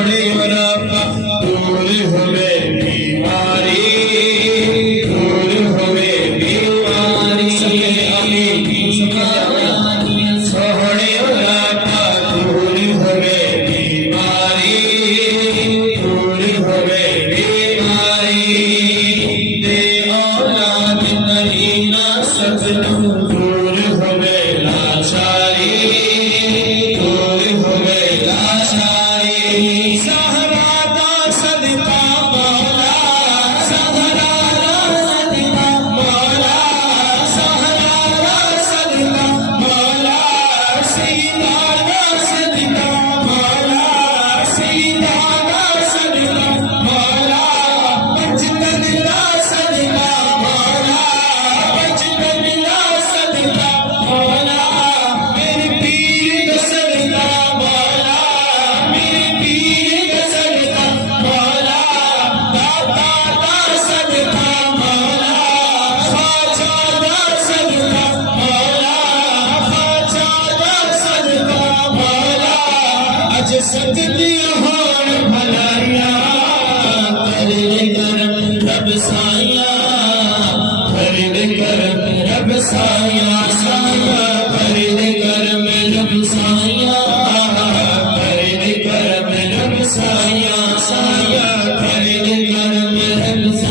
सोहने रब दूर होवे बीमारी, दूर होवे बीमारी। सोहने रब दूर होवे बीमारी, दूर होवे बीमारी। दे औलाद करीना सजनों दूर होवे लाचारी, दूर होवे लाचारी। सहरा दा सदका मौला, सहरा दा सदका मौला, सहरा दा सदका मौला, सीता दा सदका मौला, सीता दा सदका मौला, बचपन दा सदका मौला, बचपन दा सदका मौला। मेरे पीर दा सदका मौला, मेरे पीर दा सदका मौला, दाता दा सदका मौला, ख्वाजा दा सदका मौला, ख्वाजा दा सदका मौला। अज सकती होण भलाइया करे करम रब साइया, करे करम रब साइया, साइया करे करम रब साइया, करे करम रब साइया, साइया करे करम रब साइया।